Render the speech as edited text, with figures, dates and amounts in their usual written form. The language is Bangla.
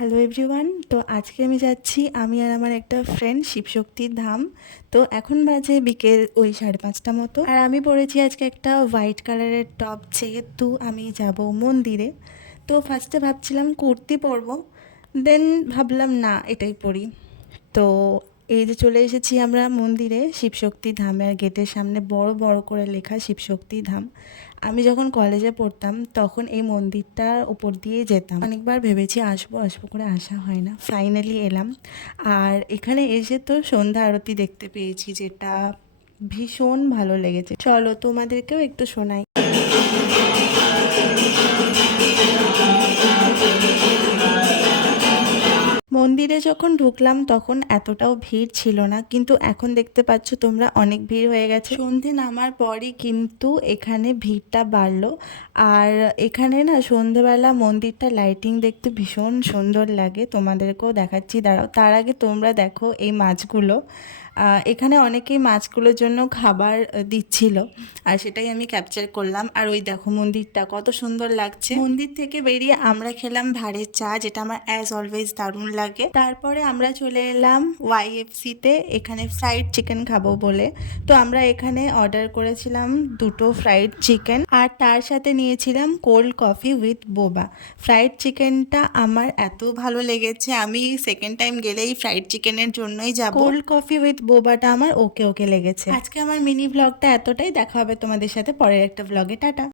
Hello everyone. তো আজকে আমি যাচ্ছি আমি আর আমার একটা ফ্রেন্ড শিবশক্তির ধাম। তো এখন বাজে বিকেল ওই 5:30 মতো, আর আমি পরেছি আজকে একটা হোয়াইট কালারের টপ, যেহেতু আমি যাব মন্দিরে। তো ফার্স্টে ভাবছিলাম কুর্তি পরবো, দেন ভাবলাম না এটাই পরি। তো এই যে চলে এসেছি আমরা মন্দিরে, শিবশক্তি ধামের গেটের সামনে বড় বড় করে লেখা শিবশক্তি ধাম। আমি যখন কলেজে পড়তাম তখন এই মন্দিরটার ওপর দিয়ে যেতাম, অনেকবার ভেবেছি আসবো আসবো করে আসা হয় না, ফাইনালি এলাম। আর এখানে এসে তো সন্ধ্যা আরতি দেখতে পেয়েছি, যেটা ভীষণ ভালো লেগেছে। চলো তোমাদেরকেও একটু শোনাই। মন্দিরে যখন ঢুকলাম তখন এতটাও ভিড় ছিল না, কিন্তু এখন দেখতে পাচ্ছ তোমরা অনেক ভিড় হয়ে গেছে। সন্ধে নামার পরই কিন্তু এখানে ভিড়টা বাড়লো। আর এখানে না সন্ধেবেলা মন্দিরটা লাইটিং দেখতে ভীষণ সুন্দর লাগে, তোমাদেরকেও দেখাচ্ছি, দাঁড়াও। তার আগে তোমরা দেখো এই মাছগুলো। এখানে অনেকেই মাছগুলোর জন্য খাবার দিচ্ছিল, আর সেটাই আমি ক্যাপচার করলাম। আর ওই দেখো মন্দিরটা কত সুন্দর লাগছে। মন্দির থেকে বেরিয়ে আমরা খেলাম ভাঁড়ের চা, যেটা আমার অ্যাজ অলওয়েজ দারুণ লাগে। তারপরে আমরা চলে এলাম ওয়াইএফসিতে, এখানে ফ্রাইড চিকেন খাবো বলে। তো আমরা এখানে অর্ডার করেছিলাম 2টো ফ্রাইড চিকেন, আর তার সাথে নিয়েছিলাম কোল্ড কফি উইথ বোবা। ফ্রাইড চিকেনটা আমার এত ভালো লেগেছে, আমি সেকেন্ড টাইম গেলেই ফ্রাইড চিকেনের জন্যই যাব। কোল্ড কফি উইথ বোবাটা আমার ওকে ওকে লেগেছে। আজকে আমার মিনি ব্লগটা এতটাই, দেখা হবে তোমাদের সাথে পরের একটা ব্লগে। টাটা।